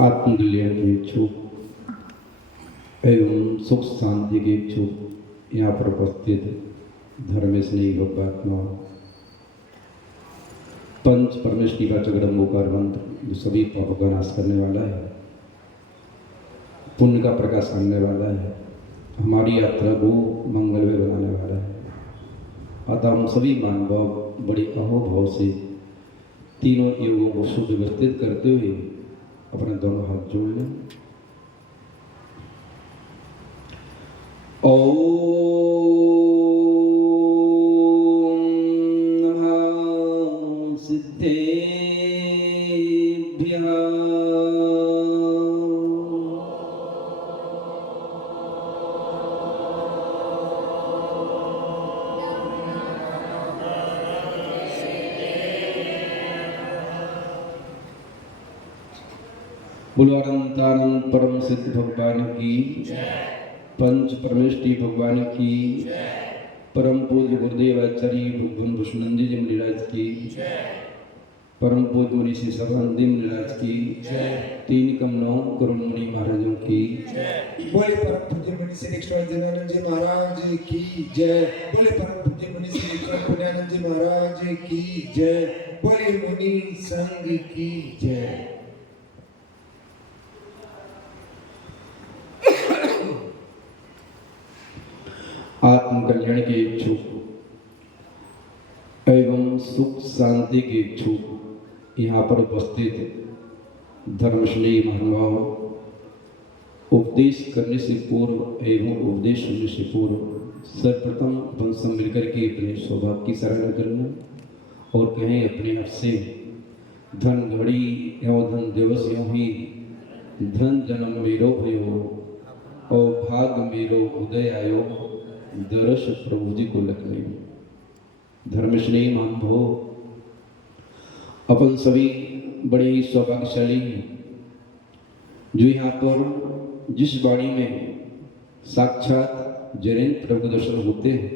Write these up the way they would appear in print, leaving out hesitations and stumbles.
आत्मकल्याण के इच्छुक एवं सुख शांति के इच्छुक यहाँ पर उपस्थित धर्म स्नेही भक्तात्मा पंच परमेष्टि का चक्रम्बोकार मंत्र जो सभी पापों का नाश करने वाला है, पुण्य का प्रकाश आने वाला है, हमारी यात्रा को मंगलमय बनाने वाला है। अतः हम सभी मानव बड़ी अहोभाव से तीनों योगों को सुव्यवस्थित करते हुए अपने दोनों हाथ जोड़ लें। ओम नमः सिद्धेभ्यः। बोलो अनंतानंद परम सिद्ध भगवान की, पंच परमेष्टि भगवान की, परम पूज्य गुरुदेव आचार्य भगवान पुष्पानंद जी महाराज की, परम पूज्य मुनि श्री सर्वानंद महाराज की, तीन कमलों करुण मुनि महाराजों की, बोले परम पूज्य मुनि श्री कृष्णानंद जी महाराज की जय। बोले परम पूज्य मुनि श्री कृष्णानंद जी महाराज की जय। बोले मुनि संघ की जय। आत्मकल्याण के इच्छुक एवं सुख शांति के इच्छुक यहाँ पर उपस्थित धर्मश्रेय महानुभाव, उपदेश करने से पूर्व एवं उपदेश सुनने से पूर्व सर्वप्रथम अपन सब मिलकर के अपने सौभाग्य की सराहना करना और कहें अपने आप से, धन घड़ी एवं धन दिवस यूं ही धन जन्म मेरो भयो और भाग मेरो उदय आयो, दरस प्रभु जी को लखनऊ। धर्मश्रेय महानुभाव, अपन सभी बड़े ही सौभाग्यशाली हैं जो यहाँ पर जिस वाणी में साक्षात जयेंद्र प्रभु के दर्शन होते हैं,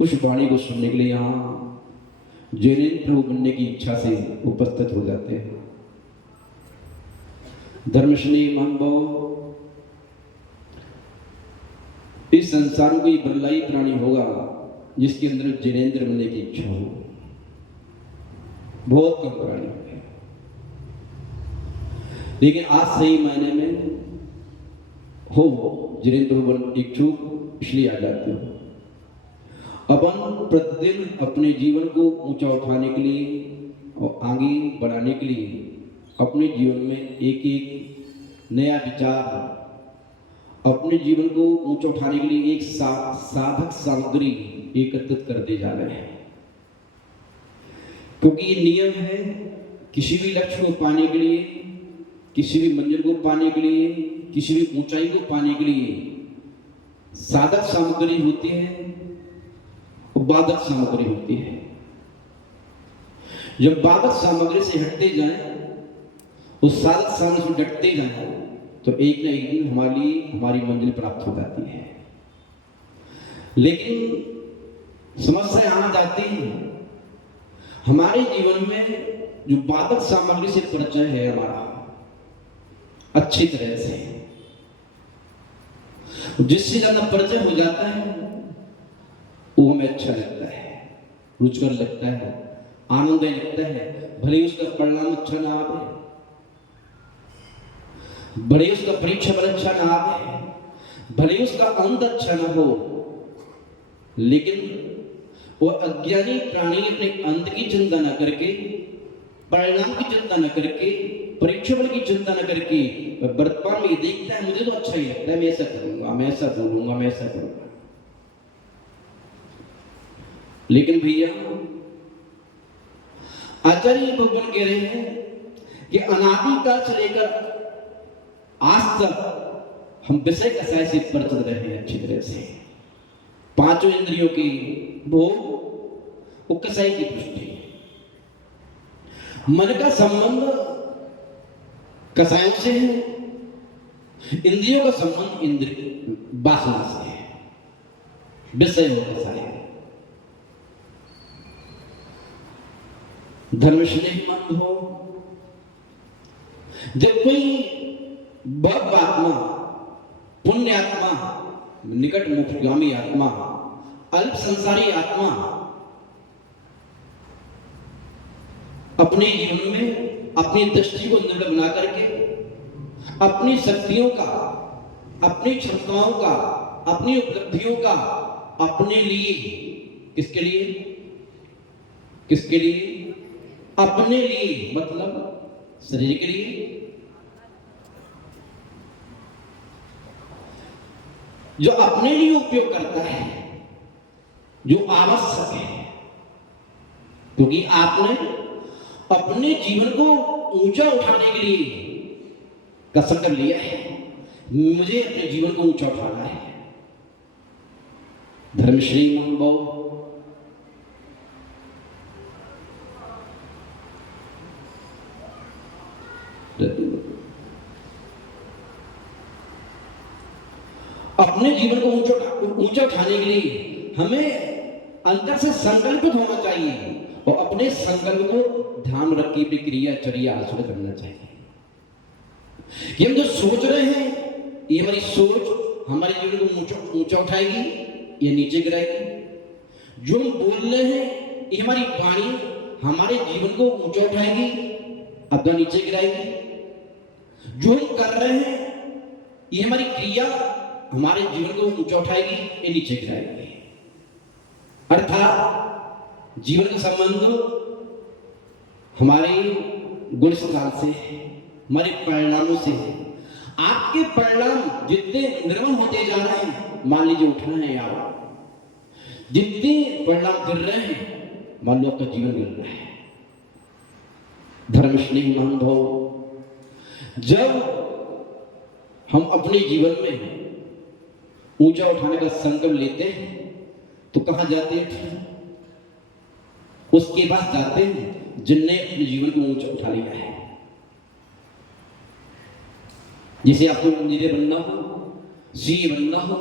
उस वाणी को सुनने के लिए यहाँ जयेंद्र प्रभु बनने की इच्छा से उपस्थित हो जाते हैं। धर्मश्रेय महानुभाव, इस संसार में कोई बल्लाई प्राणी होगा जिसके अंदर जिनेंद्र बनने की इच्छा हो, बहुत कम प्राणी होंगे। लेकिन आज सही मायने में हो जिनेंद्र बन इच्छुक इसलिए आ जाते हो। अपन प्रतिदिन अपने जीवन को ऊंचा उठाने के लिए और आगे बढ़ाने के लिए अपने जीवन में एक एक नया विचार, अपने जीवन को ऊंचा उठाने के लिए एक साधक सामग्री एकत्रित करते जा रहे हैं। क्योंकि ये नियम है, किसी भी लक्ष्य को पाने के लिए, किसी भी मंजिल को पाने के लिए, किसी भी ऊंचाई को पाने के लिए साधक सामग्री होती है और बाधक सामग्री होती है। जब बाधक सामग्री से हटते जाएं, उस साधक सामग्री से डटते जाएं, तो एक न एक दिन हमारी मंजिल प्राप्त हो जाती है। लेकिन समस्या आ जाती है हमारे जीवन में जो बाधक सामग्री से परिचय है हमारा अच्छी तरह से, जिससे ज्यादा परिचय हो जाता है वो हमें अच्छा लगता है, रुचिकर लगता है, आनंददायी लगता है। भले उसका परिणाम अच्छा ना आवे, भले उसका परीक्षा फल अच्छा ना आवे, भले उसका अंत अच्छा ना हो, लेकिन वो अज्ञानी प्राणी अपने अंत की चिंता न करके, परिणाम की चिंता न करके, परीक्षा फल की चिंता न करके वर्तमान में देखता है मुझे तो अच्छा ही लगता है, मैं ऐसा करूंगा, मैं ऐसा बोलूंगा, मैं ऐसा करूंगा। लेकिन भैया आचार्य भगवान कह रहे हैं कि अनादिकाल से लेकर आज तक हम विषय कसाय से परिचित रहे हैं अच्छी तरह से। पांचों इंद्रियों की भोग वो कसाई की पुष्टि, मन का संबंध कसायों से है, इंद्रियों का संबंध इंद्रिय वासना से है, विषय हो कसाई। धर्मश्रेय मंद हो, जब कोई भव्य आत्मा, पुण्य आत्मा, निकट मुक्तिगामी आत्मा, अल्प संसारी आत्मा अपने जीवन में अपनी दृष्टि को दृढ़ बना करके अपनी शक्तियों का, अपनी क्षमताओं का, अपनी उपलब्धियों का अपने लिए, किसके लिए, किसके लिए, अपने लिए मतलब शरीर के लिए, जो अपने लिए उपयोग करता है, जो आवश्यक है, क्योंकि आपने अपने जीवन को ऊंचा उठाने के लिए का संकल्प लिया है, मुझे अपने जीवन को ऊंचा उठाना है। धर्मश्री महानुभाव, अपने जीवन को ऊंचा उठाने के लिए हमें अंदर से संकल्पित होना चाहिए और अपने संकल्प को ध्यान रख के क्रियाचर्या हासिल करना चाहिए। ये हम जो सोच रहे हैं, ये हमारी सोच हमारे जीवन को ऊंचा उठाएगी या नीचे गिराएगी। जो हम बोल रहे हैं, ये हमारी वाणी हमारे जीवन को ऊंचा उठाएगी अथवा नीचे गिराएगी। जो हम कर रहे हैं, ये हमारी क्रिया हमारे जीवन को ऊंचा उठाएगी या नीचे गिराएगी। अर्थात जीवन का संबंध हमारे गुण संस्कार से, हमारे परिणामों से। आपके परिणाम जितने निर्मल होते जा रहे हैं, मान लीजिए उठ रहे हैं आप, जितने परिणाम गिर रहे हैं, मान लो आपका जीवन गिर रहा है। धर्मश्री महानुभाव, जब हम अपने जीवन में ऊंचा उठाने का संकल्प लेते हैं तो कहां जाते हैं? उसके पास जाते हैं जिनने अपने जीवन को ऊंचा उठा लिया है। जिसे आपको इंजीनियर बनना हो, सीए बनना हो,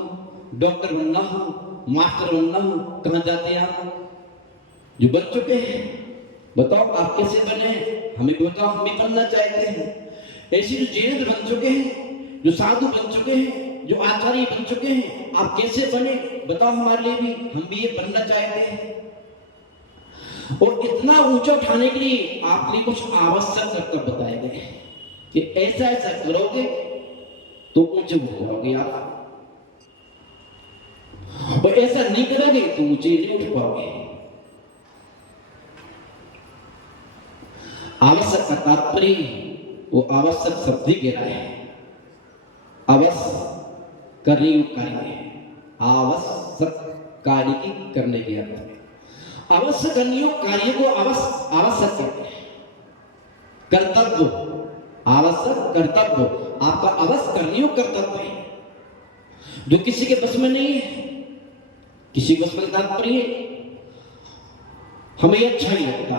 डॉक्टर बनना हो, मास्टर बनना हो, कहां जाते हैं आप? जो बन चुके हैं। बताओ आप कैसे बने? हमें भी बताओ, हम भी बनना चाहते हैं। ऐसे जो जैन बन चुके हैं, जो साधु बन चुके हैं, जो आचार्य बन चुके हैं, आप कैसे बने? बताओ हमारे लिए भी, हम भी ये बनना चाहते हैं। और इतना ऊंचा उठाने के लिए आपके लिए कुछ आवश्यक कर्तव्य बताए गए हैं कि ऐसा ऐसा करोगे तो ऊंचे हो जाओगे आप, और ऐसा नहीं करोगे तो ऊंचे नहीं उठ पाओगे। आवश्यक का तात्पर्य वो आवश्यक शब्द ही कह रहा है। आवश्यक करने योग्य कार्य, आवश्यक कार्य की करने के अर्थ में आवश्यक करने योग्य कार्य को आवश्यक करते हैं। कर्तव्य, आवश्यक कर्तव्य आपका अवश्य करने योग्य कर्तव्य है, जो किसी के बस में नहीं है। किसी के बस में तात्पर्य हमें अच्छा नहीं लगता,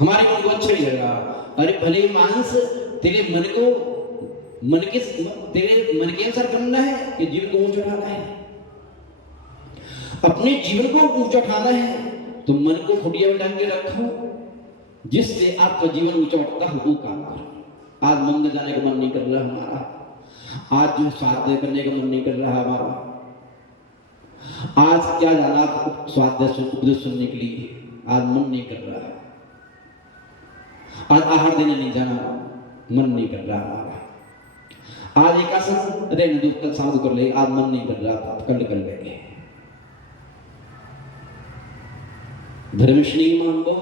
हमारे मन को अच्छा नहीं लगा। अरे भले मानस तेरे मन के अनुसार करना है कि जीवन को ऊंचा उठाना है। अपने जीवन को ऊंचा उठाना है तो मन को खुटिया में डाल के रखो, जिससे आपका जीवन ऊंचा उठता है वो काम करो। आज मंदिर जाने का मन नहीं कर रहा हमारा, आज जो स्वाध्याय करने का मन नहीं कर रहा हमारा, आज क्या जाना स्वाध्याय उपदेश सुनने के लिए आज मन नहीं कर रहा, आज आहार देने नहीं जाना मन नहीं कर रहा हमारा, आज एक आसन रहने दो कल साधु कर ले, आज मन नहीं कर रहा था कल कर लेंगे। धर्मश्री मान को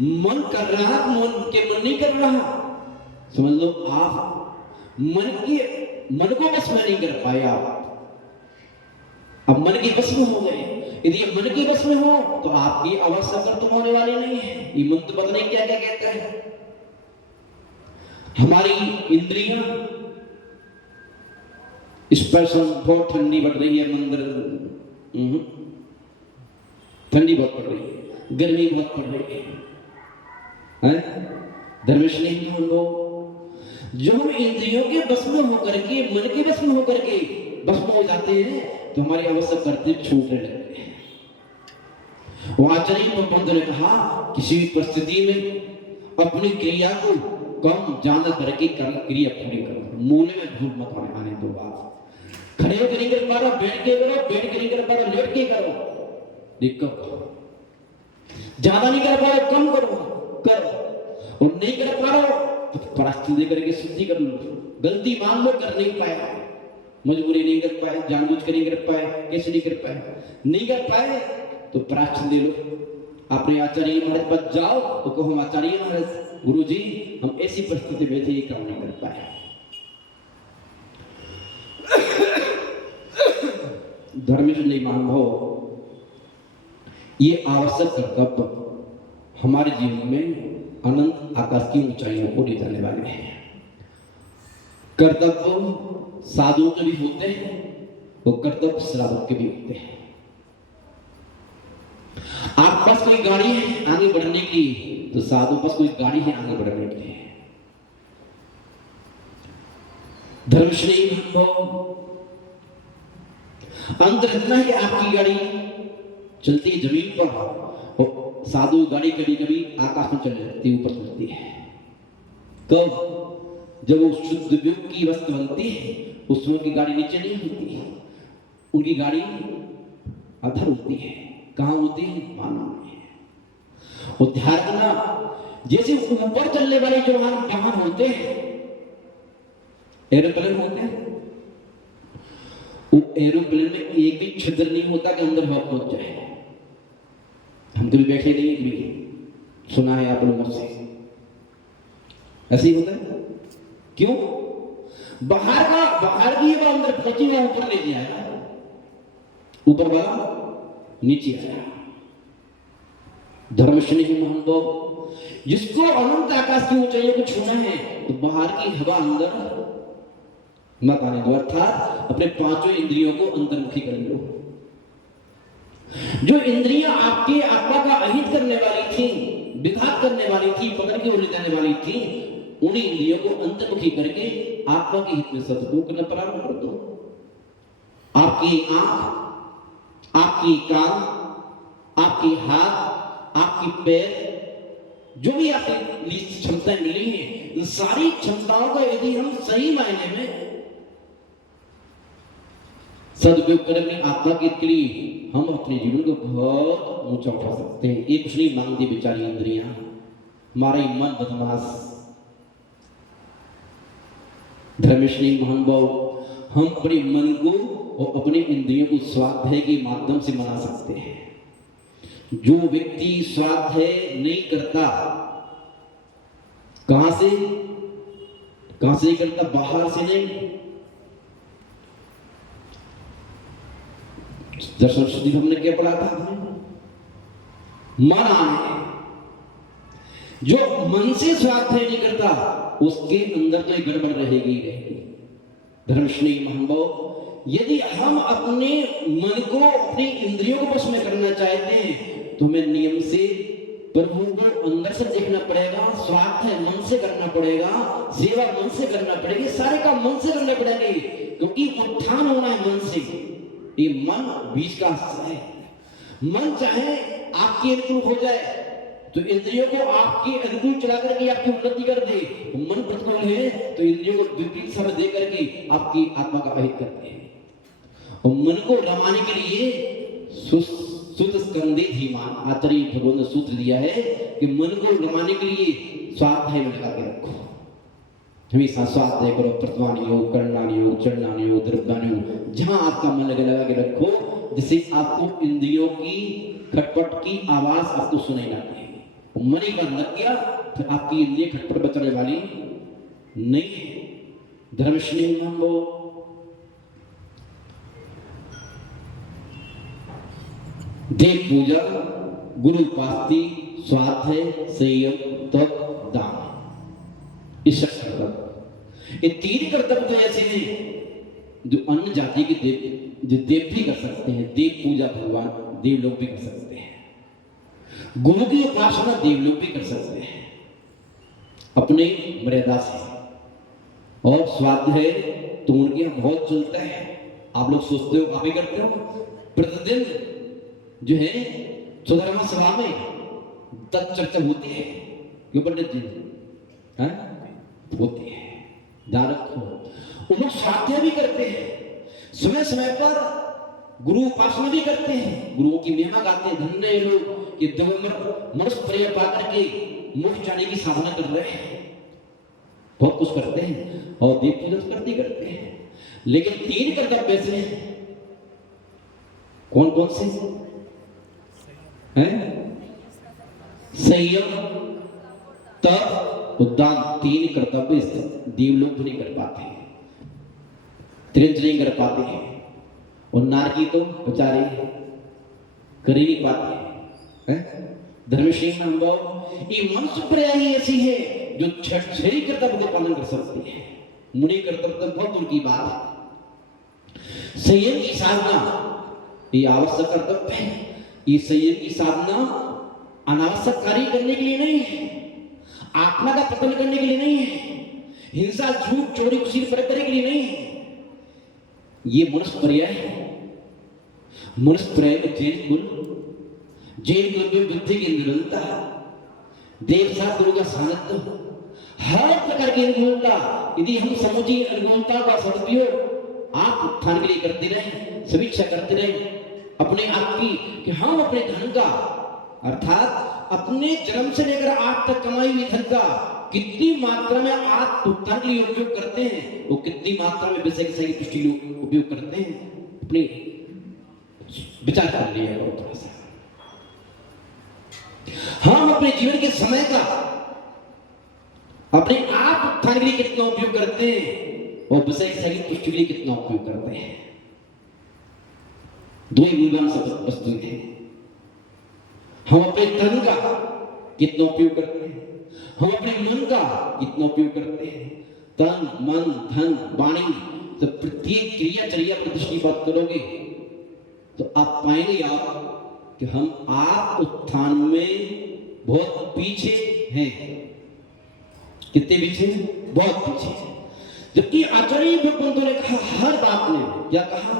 मन कर रहा, मन के मन नहीं कर रहा, समझ लो आप मन को बस में नहीं कर पाए आप, अब मन के बस में हो गए। यदि मन के बस में हो तो आपकी अवस्था खत्म होने वाली नहीं है। ये मन तो पता नहीं क्या क्या कहता है। हमारी इंद्रियां, स्पर्श बहुत ठंडी बढ़ रही है, मंदिर ठंडी बहुत पड़ रही है, गर्मी बहुत पड़ रही है। धर्मश्री लोग जो हम इंद्रियों के बस में होकर के, मन के बस में होकर के बस में हो जाते हैं तो हमारी आवश्यक कर्तव्य छूटने लगते हैं। वो आचार्य ने कहा किसी भी परिस्थिति में अपनी क्रिया को कम ज्यादा करके क्रिया पूरी करो, मूल में भूल मत आने दो। बात खड़े होकर नहीं कर पा रहा, बैठ के करो, बैठ के नहीं कर पा रहा, लेट के करो, दिक्कत। ज्यादा नहीं कर पा रहे कम करो, और नहीं कर पा रहे तो प्रायश्चित दे करके शुद्धि कर लो। गलती मान लो, कर नहीं पाए, मजबूरी नहीं कर पाए, जानबूझ कर नहीं कर पाए, कैसे नहीं कर पाए, नहीं कर पाए तो प्रायश्चित दे लो। अपने आचार्य महाराज पास जाओ तो कहो, हम आचार्य महाराज, गुरु जी, हम ऐसी परिस्थिति में थे, ये काम नहीं कर पाए। धर्मेश महानुभाव, ये आवश्यक कर्तव्य हमारे जीवन में अनंत आकाश की ऊंचाइयों को ले जाने वाले हैं। कर्तव्य साधुओं के भी होते हैं, वो कर्तव्य श्रावक के भी होते हैं। आप पास कोई गाड़ी है आगे बढ़ने की, तो साधु पास कोई गाड़ी है आगे बढ़ने के लिए। धर्मश्री अंतर इतना है कि आपकी गाड़ी चलती है जमीन पर, और साधु गाड़ी कभी कभी आकाश में चली जाती है, ऊपर चलती है। कब? जब वो शुद्ध वियोग की वस्तु बनती है, उस समय की गाड़ी नीचे नहीं होती है, उनकी गाड़ी अधर होती है। कहाँ होती है? मानव में। और ध्यान रखना, जैसे ऊपर चलने वाले जो वाहन होते हैं, एरोप्लेन होते हैं, वो एरोप्लेन में एक भी छिद्र नहीं होता कि अंदर हवा पहुंच जाए। हम कभी बैठे नहीं, कभी सुना है आप लोगों से, ऐसे ही होता है। क्यों? बाहर की हवा अंदर पहुंची, वो ऊपर ले जाएगा, ऊपर वाला नीचे आया। धर्मश्री महानुभाव, जिसको अनंत आकाश की ऊंचाइयों को छूना है, तो बाहर की हवा अंदर मत आने दो, अर्थात अपने पांचों इंद्रियों को अंतर्मुखी कर लो। जो इंद्रियां आपके आत्मा का अहित करने वाली थी, विघात करने वाली थी, पकड़ के उड़ जाने वाली थी, उन्हीं इंद्रियों को अंतर्मुखी करके आत्मा के हित में सदुपयोग करना प्रारंभ कर दो। आपकी आंख, आपकी कान, आपकी हाथ, आपकी पैर, जो भी आपकी क्षमताएं मिली हैं, इन सारी क्षमताओं का यदि हम सही मायने में सदुपयोग करें अपनी आत्मा के लिए, हम अपने जीवन को बहुत ऊंचा उठा सकते हैं। एक कुछ नहीं मांगती बेचारी इंद्रियां, हमारा मन बदमाश। धर्मेश्वरी महानुभाव, हम अपने मन को और अपने इंद्रियों को स्वाध्याय के माध्यम से मना सकते हैं। जो व्यक्ति स्वाध्याय नहीं करता, कहां से नहीं करता? बाहर से नहीं। दर्शन शुद्धि हमने क्या पढ़ा था? मन आने। जो मन से स्वाध्याय नहीं करता, उसके अंदर तो एक गड़बड़ रहेगी। धर्मश्री महानुभाव, यदि हम अपने मन को, अपनी इंद्रियों को वश में करना चाहते हैं, तो हमें नियम से प्रभु को अंदर से देखना पड़ेगा, स्वाध्याय मन से करना पड़ेगा, सेवा मन से करना पड़ेगी, सारे काम मन से करने पड़ेंगे, क्योंकि उत्थान होना है मन से। ये मन बीज का हिस्सा है। मन चाहे आपके अनुकूल हो जाए तो इंद्रियों को आपके अनुकूल चला करके आपकी उन्नति कर दे, मन प्रतिकूल है तो इंद्रियों को विपरीत समय दे करके आपकी आत्मा का अहित करते हैं। और मन को रमाने के लिए सुत स्कंदे धीमान, आचार्य भगवान ने सूत्र दिया है कि मन को रमाने के लिए स्वाध्याय में लगा के रखो। हमेशा स्वाध्याय करो, प्रतिमान योग, करणान योग, चरणन योग, द्रव्यान योग, जहां आपका मन लगा के रखो, जिससे आपको इंद्रियों की खटपट की आवाज आपको सुनाई ना दे। मन ही का लग गया, फिर आपकी इंद्रिय खटपट बचने वाली नहीं है। धर्मश्री महानुभाव, देव पूजा, गुरु उपासना, स्वाध्याय, संयम, तप, दान, इस कर्तव्य, ये तीन कर्तव्य तो ऐसे हैं जो अन्य जाति के देव भी कर सकते हैं। देव पूजा भगवान देव लोग भी कर सकते हैं, गुरु की उपासना देव लोग भी कर सकते हैं अपने मर्यादा से। और स्वाध्याय तो उनके यहाँ बहुत चलता है। आप लोग सोचते हो आप ही करते हो, प्रतिदिन जो है सुधर्मा सभा में तब चर्चा होती है क्यों पंडित जी? होती है। ध्यान रखो, वो लोग स्वाध्याय भी करते हैं, समय समय पर गुरु उपासना भी करते हैं, गुरुओं की महिमा गाते हैं। धन्य ये लोग कि दिवंबर मनुष्य प्रिय पाकर के मोक्ष जाने की साधना कर रहे हैं, बहुत कुछ करते हैं और देव पूजन करते हैं। लेकिन 3 कर्तव्य ऐसे हैं, कौन कौन से हैं? संयम, तप, उद्दान। 3 कर्तव्य देवलोक तो नहीं कर पाते, त्रिंज नहीं कर पाते हैं, और नारकी तो बेचारे कर ही नहीं पाते हैं। धर्मश्री में अनुभव ये मनुष्य प्रया ही ऐसी है जो छठी कर्तव्य को पालन कर सकती है, मुनि कर्तव्य तो बहुत दूर की बात है। संयम की साधना ये आवश्यक कर्तव्य है। ये संयम की साधना अनावश्यक कार्य करने के लिए नहीं है, आत्मा का पतन करने के लिए नहीं है, हिंसा, झूठ, चोरी, कुशील करने के लिए नहीं है। ये मनुष्य पर्याय है। मनुष्य पर्याय में जैन कुल में बुद्धि की निर्मलता, देव साथ गुरु का सानिध्य, हर प्रकार की अनुकूलता, यदि हम समुची अनुकूलता का सदुपयोग आप उत्थान के लिए करते रहे, समीक्षा करते रहे अपने आप की, कि हम अपने धन का अर्थात अपने जन्म से लेकर आज तक कमाई हुई धन का कितनी मात्रा में आप उत्थान के लिए उपयोग करते हैं, वो कितनी मात्रा में विषय की पुष्टि उपयोग करते हैं, अपने विचार कर लिया करो थोड़ा सा। हम अपने जीवन के समय का अपने आप उत्थान के लिए कितना उपयोग करते हैं और विषय की पुष्टि के लिए कितना उपयोग करते हैं। 2 ही मूल्यवान वस्तु हैं। हम अपने धन का कितना उपयोग करते हैं, हम अपने मन का कितना उपयोग करते हैं। तन, मन, धन, वाणी, तो प्रत्येक क्रियाचर्या पर दृष्टिपात करोगे तो आप पाएंगे आप कि हम आप उत्थान में बहुत पीछे हैं। कितने पीछे? बहुत पीछे। जबकि आचार्य भगवंतों ने कहा, हर बात ने क्या कहा?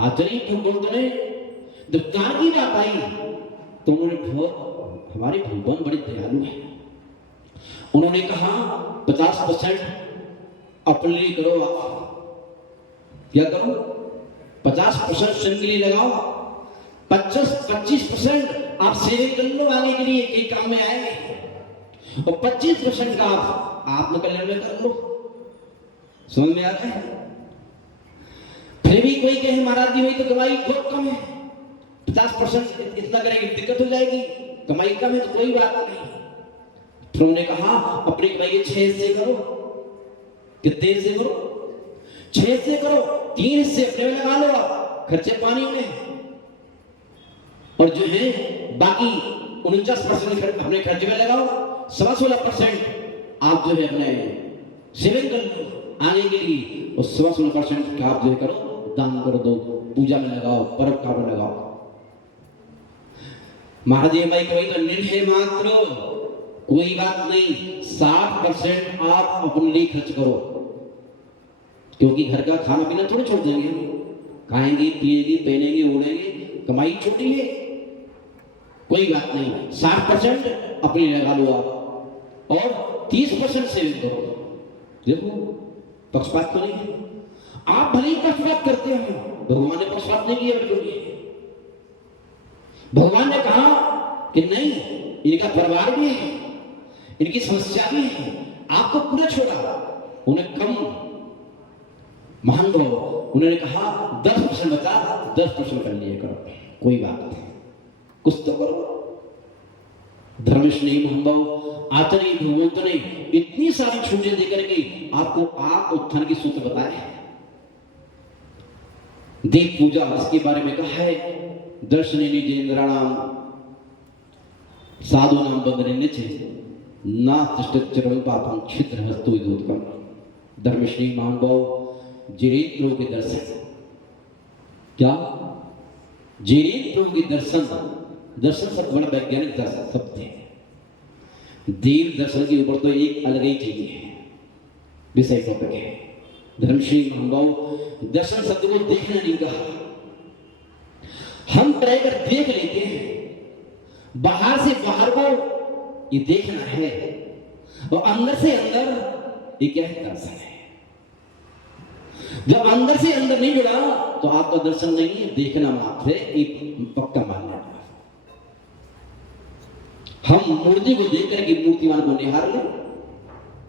आचार्य भगवंतों ने जब कारगी बात आई तो उन्होंने बहुत, हमारे भगवान बड़े दयालु हैं, उन्होंने कहा 50% अपने लिए करो। आप क्या करो? 50% स्वयं के लिए लगाओ, 25% आप सेविंग कर लो आगे के लिए, कई काम में आएंगे, और 25% का आप में कल्याण में कर लो। समझ में आता है? फिर भी कोई कहे महाराज जी हुई तो कमाई बहुत कम है, 50% इतना करेंगे दिक्कत हो जाएगी, कमाई कम है तो कोई बात नहीं। फिर उन्होंने कहा अपनी कमाई 6 हिस्से करो। कितने हिस्से करो? 6 हिस्से करो, 3 हिस्से अपने में लगा लो आप खर्चे पानी में, और जो है बाकी 49% अपने खर्चे में लगाओ, 16% आप जो है अपने सेविंग कर लो आने के लिए, और 16% का आप जो है करो दान कर दो, पूजा में लगाओ, परोपकार में लगाओ। महाराज भाई कोई तो निर्णय मात्र, कोई बात नहीं, 60% आप अपने लिए खर्च करो, क्योंकि घर का खाना पीना थोड़ी छोड़ देंगे, खाएंगे पिएंगे पहनेंगे ओढ़ेंगे, कमाई छोटी है, कोई बात नहीं, 60% अपने लगा लो आप, और 30% सेविंग करो। देखो पक्षपात तो नहीं है, आप भले ही पक्षपात करते हो, भगवान ने पक्षपात नहीं किया बिल्कुल भी। भगवान ने कहा कि नहीं, इनका परिवार भी है, इनकी समस्या भी है, आपको पूरा छोड़ा, उन्हें कम महान भाव, उन्होंने कहा 10% बचा, 10% कर लिए करो, कोई बात नहीं, कुछ तो करो। धर्मश्री महानुभाव आचार्य भगवंत ने इतनी सारी छूटें देकर के आपको आप उत्थान की सूत्र बताए हैं। देव पूजा इसके बारे में कहा है, दर्शने निजेंद्राणाम साधु नाम बंधने ना तिष्ठचरम पापम क्षित्र हस्तु विदुत्कम। धर्मश्री महानुभाव जिनेन्द्रों के दर्शन, क्या जिनेन्द्रों के दर्शन, दर्शन शब्द बड़ा वैज्ञानिक दर्शन शब्द है, देव दर्शन के ऊपर तो एक अलग ही चीज है, विषय टॉपिक है। धर्मश्री महानुभाव दर्शन शब्द को देखना नहीं कहा, हम ट्राई कर देख लेते हैं, बाहर से बाहर को ये देखना है, और अंदर से अंदर ये क्या है? दर्शन है। जब अंदर से अंदर नहीं जुड़ा तो आपका दर्शन नहीं है, देखना मात्र है, एक पक्का मान लेना। हम मूर्ति को देख करके मूर्तिमान को निहार ले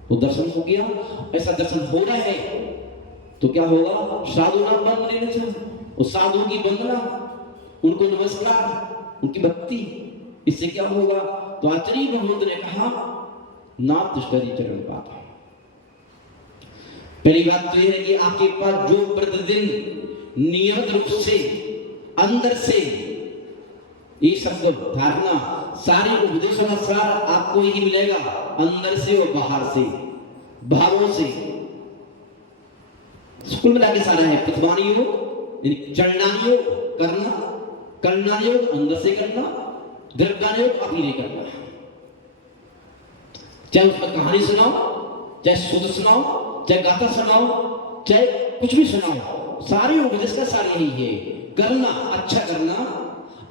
तो दर्शन हो गया। ऐसा दर्शन हो रहा है तो क्या होगा? साधु नाम बंद लेना चाहिए, उस साधु की वंदना, उनको नमस्कार, उनकी भक्ति, इससे क्या होगा? तो आचार्य भगवंत ने कहा ना तुष्करी चरण पाप। पहली बात तो यह है कि आपके पास जो प्रतिदिन नियमित रूप से अंदर से ये शब्द धारणा सारी उपदेशानुसार आपको यही मिलेगा, अंदर से और बाहर से, भावों से। स्कूल में लाके सारा है प्रतिभानी योग, चरणानी योग करना, करना योग अंदर से करना, द्रव्यान योग अपनी करना। चाहे उसमें कहानी सुनाओ, चाहे शुद्ध सुनाओ, चाहे गाथा सुनाओ, चाहे कुछ भी सुनाओ, सारे उपदेश का सार यही है, करना, अच्छा करना,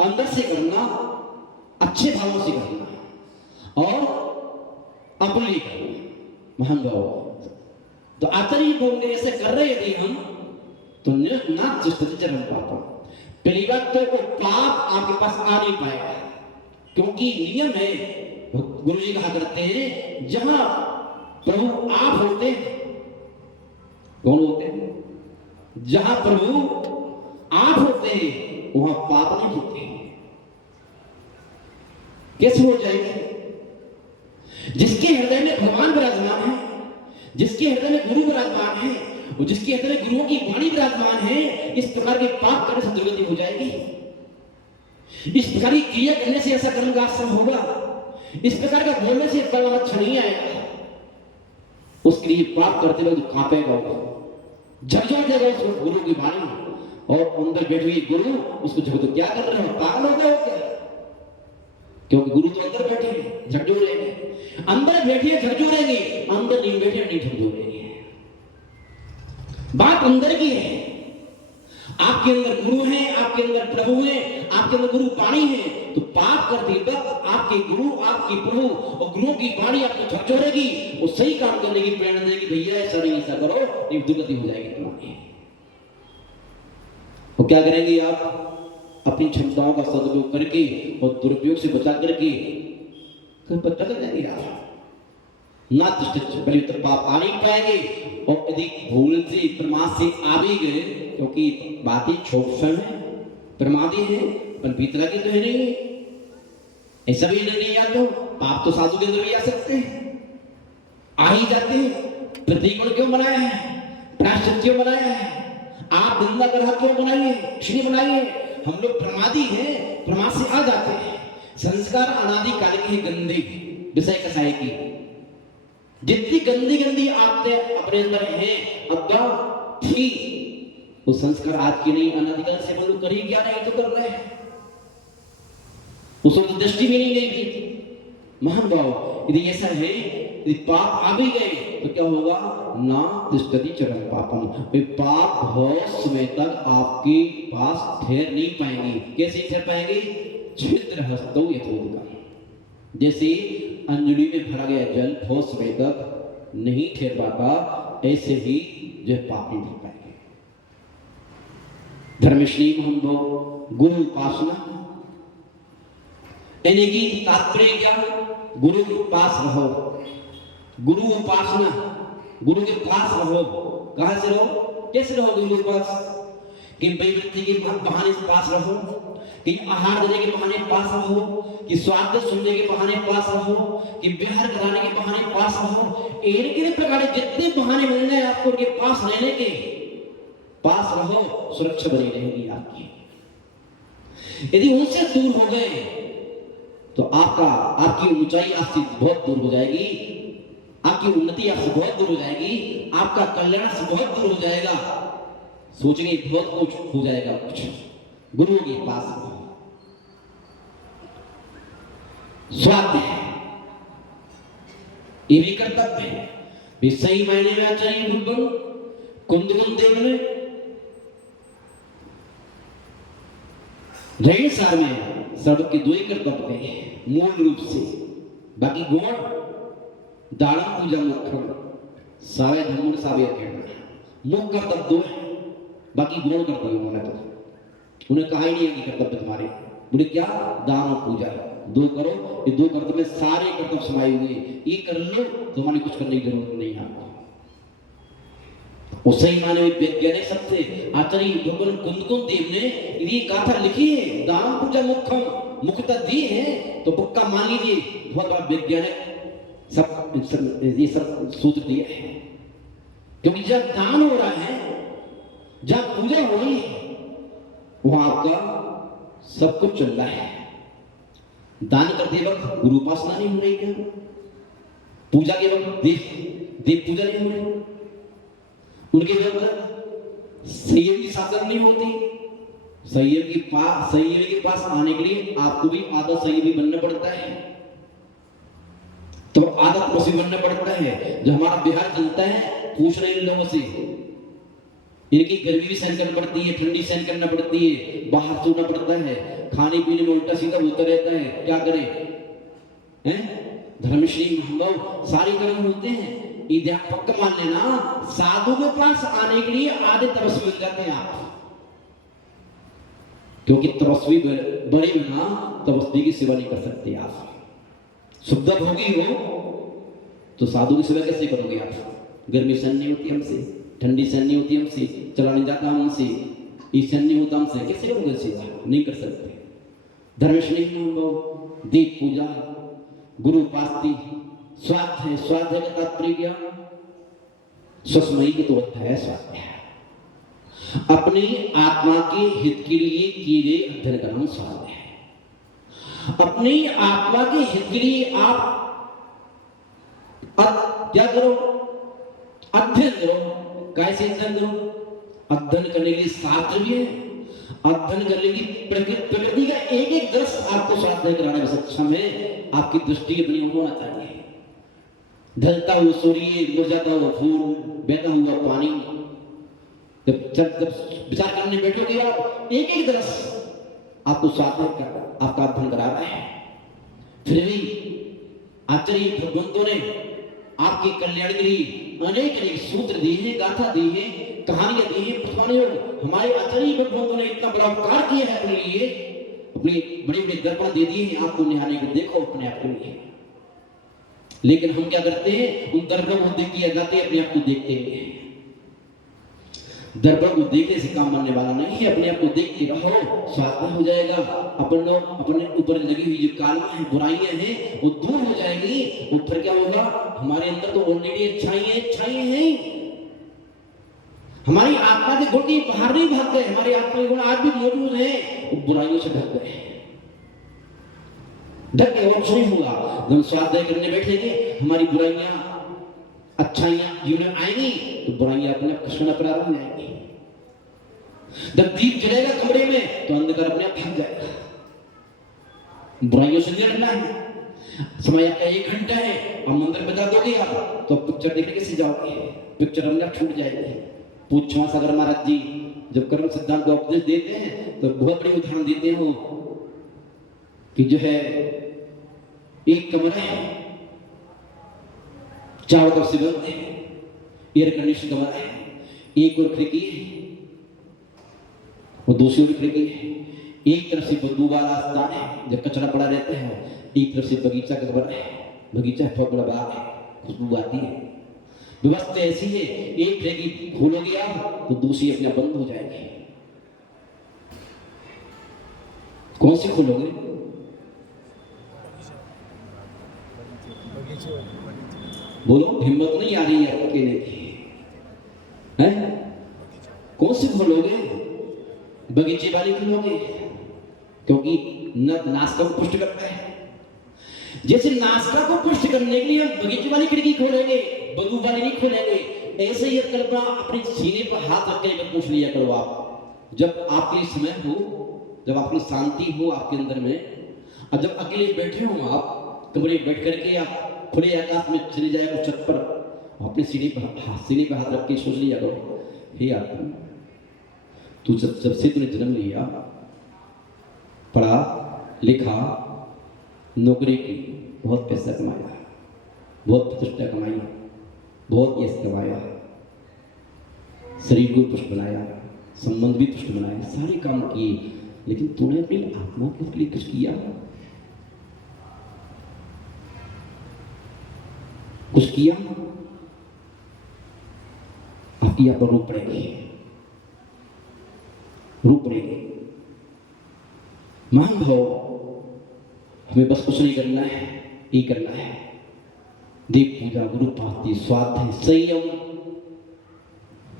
अंदर से करना, अच्छे भावों से करना और अपने लिए करना। महान भाव तो आचार्य बोलते ऐसे कर रहे यदि हम तो ना चरण पाता। पहली बात तो वो पाप आपके पास आ नहीं पाएगा, क्योंकि नियम है, गुरु जी कहा करते हैं जहां प्रभु आप होते हैं, कौन होते हैं? जहां प्रभु आप होते हैं वहां पाप नहीं होते हैं। कैसे हो जाएगी? जिसके हृदय में भगवान विराजमान है, जिसके हृदय में गुरु विराजमान है और जिसके हृदय में गुरुओं की वाणी विराजमान है, इस प्रकार के पाप करने से दुर्गति हो जाएगी। इस प्रकार की क्रिया करने से ऐसा कर्म का आश्रम होगा, इस प्रकार का बोलने से परिणाम अच्छा नहीं आएगा। उसके लिए पाप करते वक्त कांपेगा, झकझोर जाएगा उस गुरु की वाणी, और अंदर बैठे हुए गुरु उसको झकझोर, क्या कर रहे हो? पागल हो गए हो क्या? क्योंकि गुरु तो अंदर बैठे हैं, झकझोरेंगे, अंदर बैठे झकझोरेंगे, अंदर नहीं बैठे नहीं झकझोरेंगे। बात अंदर की है। आपके अंदर गुरु है, आपके अंदर प्रभु है, आपके अंदर गुरु वाणी है, तो पाप करते वक्त आपके गुरु, आपके प्रभु और गुरु की वाणी आपको झकझोरेगी और सही काम करने की प्रेरणा देगी, भैया ऐसा नहीं, ऐसा करो, नहीं दुर्गति हो जाएगी तुम्हारी। तो क्या करेंगे आप? अपनी क्षमताओं का सदुपयोग करके और दुरुपयोग से बचा करके बचा कर जाएंगे आप। ना पहले तो पाप आ नहीं पाएंगे, और यदि भूल से प्रमाद से आ भी गए, क्योंकि बातें छोट सन है, प्रमादी है, पर भीतरा की तो है नहीं, ऐसा भी नहीं आता। पाप तो साधु के अंदर भी आ सकते हैं, आ ही जाते हैं। प्रतिगुण क्यों बनाया है? प्रायश्चित क्यों बनाया है? आप निंदा ग्रह क्यों बनाइए, श्री बनाइए? हम लोग प्रमादी हैं, प्रमाद से आ जाते हैं। संस्कार अनादि काल की गंदी विषय कसाई की, जितनी गंदी गंदी आदतें अपने अंदर हैं अब्बा थी, वो संस्कार आज की नहीं, अनादिकाल से हम लोग कर ही क्या नहीं तो कर रहे हैं। उसको तो दृष्टि भी नहीं गई। महान भाव यदि ऐसा है, यदि पाप आ भी गए तो क्या होगा? ना तिष्ठति चरण पापम, पाप बहुत समय तक आपके पास ठहर नहीं पाएंगे। कैसे ठहर पाएंगे? छिद्र हस्तौ यथोदकम्, जैसे अंजलि में भरा गया जल बहुत समय तक नहीं ठहर पाता, ऐसे ही जो पाप नहीं ठहर पाएंगे। धर्मश्री महान भाव गुरु उपासना यानी कि तात्पर्य क्या? गुरु के पास रहो, गुरु उपासना, गुरु के पास रहो। कहां से रहो? कैसे रहो गुरु के पास? कि वृत्ति के बहाने से पास रहो, कि आहार देने के बहाने पास रहो, कि स्वाद सुनने के बहाने पास रहो, कि विहार कराने के बहाने पास रहो। एक प्रकार जितने बहाने मिल जाए आपको उनके पास रहने के, पास रहो, सुरक्षा बनी रहेगी आपकी। यदि उनसे दूर हो गए तो आपकी ऊंचाई आपसे बहुत दूर हो जाएगी, आपकी उन्नति आपसे बहुत दूर हो जाएगी, आपका कल्याण से बहुत दूर हो जाएगा। सोचेंगे बहुत कुछ हो जाएगा, कुछ गुरु के पास स्वाध्याय है, ये भी कर्तव्य है। भी सही मायने में आचार्य भगवान कुंदकुंद देव ने रहे सार में सबके दो ही कर्तव्य हैं मूल रूप से। बाकी गुण दानम पूजा मुख्य सावे धर्म ने सावे अकेला मुख कर्तव्य दो है, बाकी गुण कर दिए उन्होंने। तो उन्हें कहा ही नहीं है कि कर्तव्य तुम्हारे, बोले क्या, दान और पूजा दो करो। ये दो कर्तव्य में सारे कर्तव्य समाये हुए, ये कर लो तुम्हारी कुछ करने की जरूरत नहीं है। वो सही माने में वैज्ञानिक सबसे आचार्य भगवान कुंदकुंद देव ने ये गाथा लिखी है, दान पूजा मुख्यम मुख्यता दी है, तो पक्का मान लीजिए बहुत बड़ा वैज्ञानिक सब ये सब सूत्र दिया है। क्योंकि जब दान हो रहा है, जब पूजा हो रही है, वहां आपका सब कुछ चल रहा है। दान करते वक्त गुरु उपासना नहीं हो रही क्या? पूजा के वक्त देव पूजा नहीं हो रही, उनके वक्त संयम की साधना नहीं होती। संयम के पास आने के लिए आपको भी आदत संयमी बनना पड़ता है, तो आदत उसी बनना पड़ता है। जो हमारा बिहार चलता है, पूछ रहे इन लोगों से, इनकी गर्मी भी सहन करनी पड़ती है, ठंडी सहन करना पड़ती है, बाहर सोना पड़ता है, खाने पीने में उल्टा सीधा होता रहता है, क्या करें हैं? धर्मश्री महानुभाव सारे कर्म होते हैं। ये पक्का मान लेना, साधु के पास आने के लिए आधे तपस्वी बन जाते हैं आप, क्योंकि तपस्वी बड़े बिना तपस्वी की सेवा नहीं कर सकते आप। शुद्ध भोगी हो तो साधु की सेवा कैसे करोगे आप? गर्मी सहन नहीं होती हमसे, ठंडी सहन नहीं होती हमसे, चला नहीं जाता हमसे, ये सहन नहीं होता हमसे, कैसे करोगे सेवा? नहीं कर सकते। धर्मश्री महानुभाव दीप पूजा, गुरु उपासना, स्वाध्याय, स्वाध्याय का तात्पर्य क्या? स्वस्मयी के तो अध्याय स्वाध्याय, अपनी आत्मा के हित के लिए किए गए अध्ययन का नाम स्वाध्याय है। अपनी आत्मा के हित के लिए आप क्या करो? अध्ययन करो। कैसे अध्ययन करो? अध्ययन करने के लिए शास्त्र भी है, अध्ययन करने की प्रकृति का एक एक दृश्य आपको स्वाध्याय कराने में सक्षम है। आपकी दृष्टि अपनी होना चाहिए। ढलता हुआ सूर्य, मुरझाता हुआ फूल, बहता हुआ पानी, जब विचार करने बैठोगे आप, एक एक दृश्य आपको स्वाध्याय का आपका अध्ययन करा रहा है। फिर भी आचार्य भगवंतों ने आपके कल्याण के लिए अनेक अनेक सूत्र दिए हैं, गाथा दी है, कहानियां दी है। हमारे आचार्य भगवंतों ने इतना बड़ा उपकार किया है अपने लिए, अपने बड़े बड़े दर्पण दे दिए हैं आपको निहारने को, देखो अपने आप के लिए। लेकिन हम क्या करते हैं? उन दर्पण को देख के जाते हैं, अपने आप को देखते हैं। दर्पण को देखने से काम बनने वाला नहीं है, अपने आप को देखते रहो, स्वास्थ्य हो जाएगा। अपन लोग अपने ऊपर लगी हुई जो कालियां हैं, बुराइयां हैं, वो दूर हो जाएगी। और फिर क्या होगा? हमारे अंदर तो ऑलरेडी अच्छाई हैं। हमारी आत्मा के गुण की बाहर नहीं भाग गए, हमारे आत्मा के गुण आज भी मौजूद हैं, वो बुराइयों से ढक गए, ढक गए। और कुछ नहीं होगा। जब स्वाध्याय करने बैठेंगे, हमारी बुराइयां अच्छाइयां जीवन में आएंगी, तो बुराइयां अपने आप खसना प्रारंभ हो जाएंगी। जब दीप जलेगा कमरे में, तो अंधकार अपने आप भाग जाएगा। बुराइयों से लड़ना है। समय का 1 घंटा है, अब मंदिर बजा दोगे आप, तो पिक्चर देखने कैसे जाओगे? पिक्चर अपने आप छूट जाएगी। पूछवा सागर महाराज जी जब कर्म सिद्धांत का उपदेश देते हैं, तो बहुत बड़ी उदाहरण देते हो कि जो है एक कमरा है, चारों तरफ से बंद है, एयर कंडीशन कमरा है, एक और खिड़की है और दूसरी ओर खिड़की है। एक तरफ से बदबू वाला स्थान है, जब कचरा पड़ा रहता है, एक तरफ से बगीचा का कमरा है, बगीचा बहुत बड़ा बाग है, खुशबू आती है। व्यवस्था ऐसी है, एक खिड़की खोलोगे आप तो दूसरी अपने आप बंद हो जाएगी। कौन सी खोलोगे? बोलो, हिम्मत नहीं आ रही है अकेले की, हैं? कौन सी खोलोगे? बगीचे वाली खोलोगे, क्योंकि नाश्ता को पुष्ट करता है। जैसे नाश्ता को पुष्ट करने के लिए हम बगीचे वाली खिड़की खोलेंगे, बदबू वाली नहीं खोलेंगे। ऐसे ही कल्पना अपने सीने पर हाथ रख के पूछ लिया करो आप, जब आपके लिए समय हो, जब आपकी शांति हो आपके अंदर में, और जब अकेले बैठे हो आप कमरे बैठ करके, आप खुले आकाश में चले जाएगा छत पर, अपने सीने पर हाथ रख के सोच लिया करो, हे आत्मा, तू जब से तूने जन्म लिया, पढ़ा लिखा, नौकरी की, बहुत पैसा कमाया, बहुत प्रतिष्ठा कमाई, बहुत यश कमाया, शरीर को पुष्ट बनाया, संबंध भी पुष्ट बनाए, सारे काम किए, लेकिन तूने अपनी आत्मा के लिए कुछ किया? कुछ किया? आपकी यहाँ पर रूप पड़ेगी, रूप पड़ेगी। मान भाव, हमें बस कुछ नहीं करना है, ये करना है, दीप पूजा, गुरु पाती, स्वाध्याय, संयम।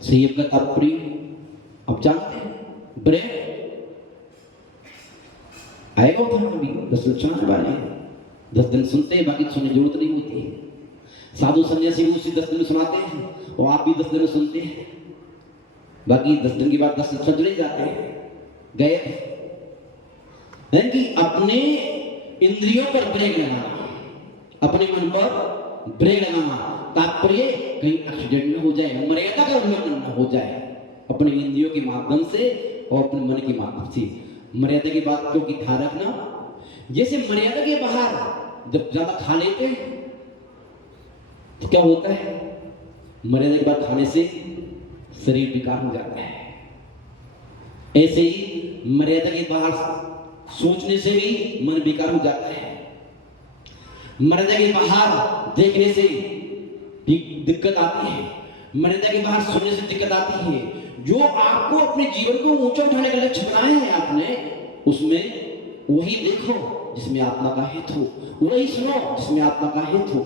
संयम का तात्पर्य आप जानते हैं, ब्रेक आएगा उधर अभी 10 दिन सुनाने वाले हैं, 10 दिन सुनते हैं, बाकी सुनने की जरूरत नहीं होती है। साधु सन्यासी उसी 10 दिन सुनाते हैं और आप भी 10 दिन सुनते हैं, बाकी 10 दिन के बाद 10 दिन चले जाते हैं, गए। है कि अपने इंद्रियों पर ब्रेक लगाना, अपने मन पर ब्रेक लगाना, तात्पर्य कहीं एक्सीडेंट न हो जाए, मर्यादा का उल्लंघन न हो जाए, अपने इंद्रियों के माध्यम से और अपने मन के माध्यम से। मर्यादा की बात क्योंकि ध्यान रखना, जैसे मर्यादा के बाहर जब ज्यादा खा लेते हैं तो क्या होता है, मर्यादा के बाद खाने से शरीर विकार हो जाता है। ऐसे ही मर्यादा के बाहर सोचने से भी मन विकार हो जाता है, मर्यादा के बाहर देखने से दिक्कत आती है, मर्यादा के बाहर सुनने से दिक्कत आती है। जो आपको अपने जीवन को ऊंचा उठाने का लक्ष्य बनाया है आपने, उसमें वही देखो जिसमें आत्मा का हित हो, वही सुनो जिसमें आत्मा का हित हो,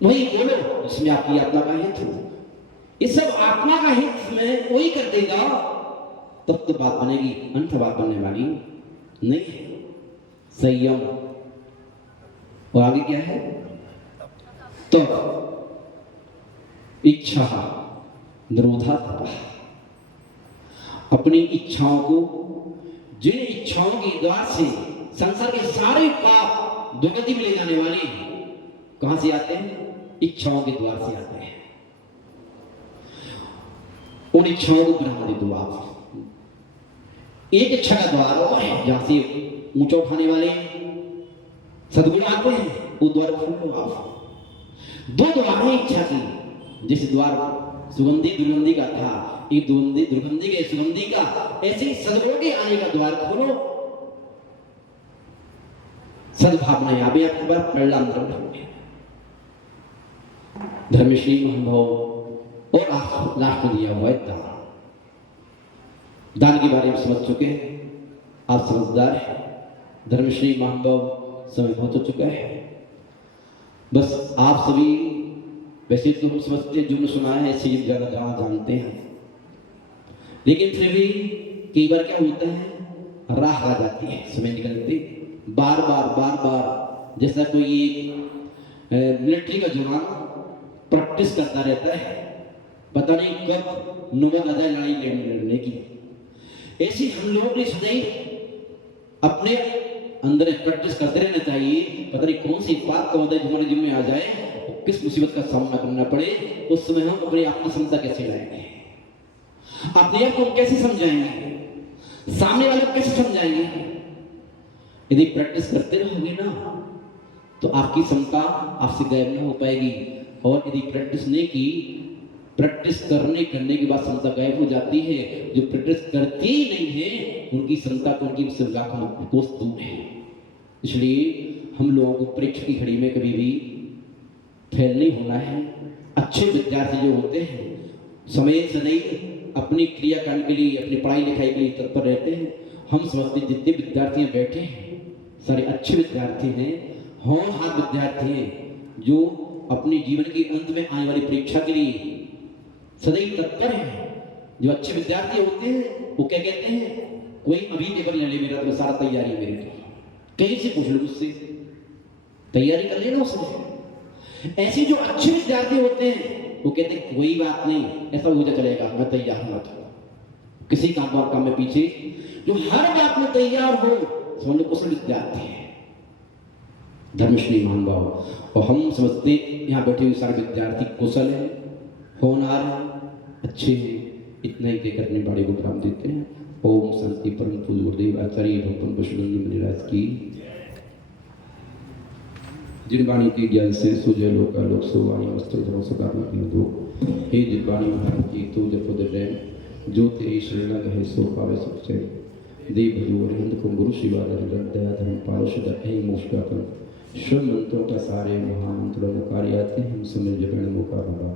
वही बोलो जिसमें आपकी आत्मा का हित हो। ये सब आत्मा का हित में वही कर देगा, तब तो बात बनेगी, अंत बात बनने वाली नहीं है। संयम और आगे क्या है, तो इच्छा निरोधा तपा। अपनी इच्छाओं को, जिन इच्छाओं के द्वार से संसार के सारे पाप दुर्गति में ले जाने वाले कहां से आते हैं, इच्छाओं के द्वार से आते हैं। उन इच्छाओं को गिरा दे दो आप। एक इच्छा का द्वार और है जहां से ऊंचा उठाने वाले सद्गुण आते हैं, वो द्वार खोलो आप। 2 द्वार है इच्छा की, जैसे द्वार सुगंधी दुर्गंधी का था, एक दुर्गंधी के सुगंधी का, ऐसे ही सद्गुण के आने का द्वार खोलो। सद्भावना यहाँ भी आपके पास परिणाम धर्मश्री महानुभाव और लास्ट में दिया हुआ है दान। दान के बारे में समझ चुके हैं, आप समझदार हैं। धर्मश्री महानुभाव समय बहुत हो चुका है, बस आप सभी वैसे तो हम समझते हैं, जो सुना है ऐसे ज्यादा जानते हैं, लेकिन फिर भी कई बार क्या होता है, राह आ जाती है समय निकलते, बार बार जैसा कोई मिलिट्री का जवान प्रैक्टिस करता रहता है, पता नहीं कब नौबत आ जाए लड़ाई लड़ने की। ऐसी हम लोगों ने सदैव अपने अंदर प्रैक्टिस करते रहना चाहिए, पता नहीं कौन सी बात का होता है जो हमारे जिम्मे आ जाए, किस मुसीबत का सामना करना पड़े, उस समय हम अपने आप की क्षमता कैसे लाएंगे, अपने आप को कैसे समझाएंगे, सामने वाले को कैसे समझाएंगे। यदि प्रैक्टिस करते रहोगे ना तो आपकी क्षमता आपसे गायब ना हो पाएगी, और यदि प्रैक्टिस नहीं की, प्रैक्टिस करने के बाद क्षमता गायब हो जाती है। जो प्रैक्टिस करती ही नहीं है उनकी क्षमता तो उनकी लाखों कोस दूर है। इसलिए हम लोगों को परीक्षा की घड़ी में कभी भी फेल नहीं होना है। अच्छे विद्यार्थी जो होते हैं समय से नहीं अपनी क्रियाकांड के लिए, अपनी पढ़ाई लिखाई के लिए तत्पर रहते हैं। हम समझते जितने विद्यार्थी बैठे हैं सारे अच्छे विद्यार्थी हैं, होनहार विद्यार्थी हैं, जो अपने जीवन के अंत में आने वाली परीक्षा के लिए सदैव तत्पर हैं। जो अच्छे विद्यार्थी होते हैं वो क्या कहते हैं, कोई अभी पेपर ले ले मेरा, तो सारा तैयारी है मेरी, तो कहीं से पूछ लो मुझसे, तैयारी कर लेना उसने। ऐसे जो अच्छे विद्यार्थी होते हैं वो कहते हैं कोई बात नहीं, ऐसा हो चलेगा, मैं तैयार हूं, किसी काम में पीछे। जो हर बात में तैयार हो समझ लो कुशल विद्यार्थी है, धर्मश्री महानुभाव। और हम समझते यहाँ बैठे हुए सारे विद्यार्थी कुशल है, होनहार है, अच्छे हैं। इतना ही कहकर अपने बड़े को विराम देते हैं। ओम शांति। परम पूज्य गुरुदेव आचार्य भगवान पशुनंदी मुनिराज की जिन वाणी के ज्ञान से सुजय लोका लोक सोवाणी वस्त्र धरो सदा दो हे जिन वाणी महाराज की तू जपद रैन जो तेरी शरण है सो पावे सुख चैन देव भजो अरिहंत को गुरु शिवाधर दया धर्म पारुषद ऐ मोक्षदातन श्रम मंत्रों का सारे महामंत्रों मुकारी आते हैं हम समय जपण मुकाबला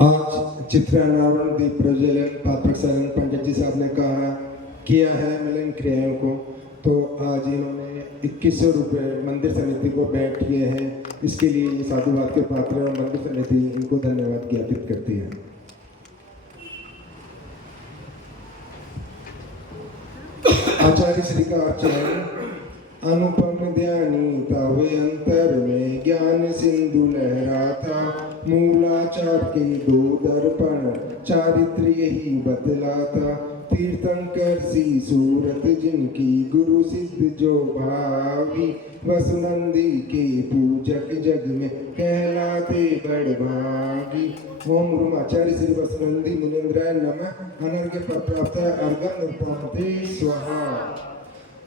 आज चित्रानावरण दीप प्रज्वलन पाठ प्रसारण पंडित जी साहब ने कहा किया है मिलन क्रियाओं को, तो आज इन्होंने 2100 रुपये मंदिर समिति को भेंट किए हैं। इसके लिए साधुवाद के पात्र और मंदिर समिति इनको धन्यवाद ज्ञापित करती है। आचार्य श्री का आचरण अनुपम ध्यानी तावे अंतर में ज्ञान सिंधु लहराता, मूलाचार के दो दर्पण चारित्र यही बदलाता, तीर्थंकर सी सूरत जिनकी गुरु सिद्ध जो भावी, वसुनंदी के पूजक जग में कहलाते बड़भागी। ओम गुरु आचार्य श्री वसुनंदी मुनीन्द्राय नमः। अनर्घ्य प्राप्त अर्घ्य निर्पाते स्वाहा।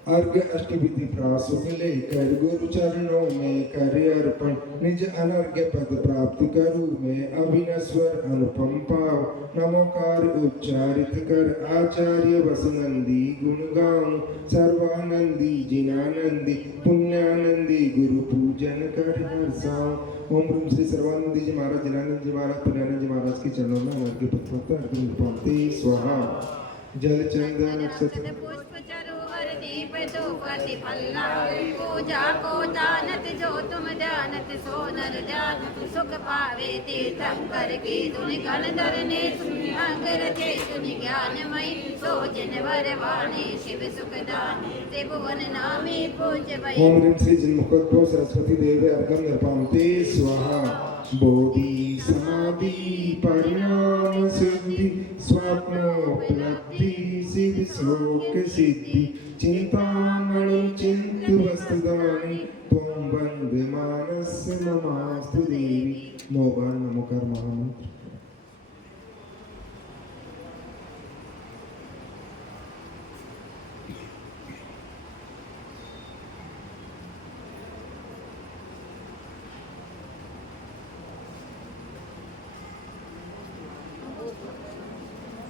अर्घ अष्टविधि प्रासुख लेकर गुरु चरणों में करे अर्पण, निज अनर्घ्य पद प्राप्ति करूँ मैं अभिनस्वर अनुपम पाव। नमोकार उच्चारित कर आचार्य वसुनंदी गुण गाऊं, सर्वानंदी जिनानंदी पुण्यानंदी गुरु पूजन कर हर्षाऊं। ओम रूम श्री सर्वानंदी जी महाराज जिनानंद जी महाराज पुण्यानंद जी महाराज के चरणों में अनर्घ्य पद प्राप्त अर्घ्य निर्पाते स्वाहा। जल चंदन नक्षत्र दीप धूपति पल्ला पूजा को जानत जो तुम जानत सो नर जान, सुख पावे तीर्थंकर की धुनि गण धरने अंगर थे धुनि ज्ञानमयी, सो जिन वर वाणी शिव सुखदान त्रिभुवन नामी पूज्य भई। ओम ह्रीं श्री जिन्मुखोद्भव सरस्वती देवी अर्घ्यं निर्पामते स्वाहा। बोधि समाधि परिणाम सिद्धि स्वाप्नोपलब्धि सिद्धि शोक सिद्धि, चिंतामणि चिंत वस्तुदान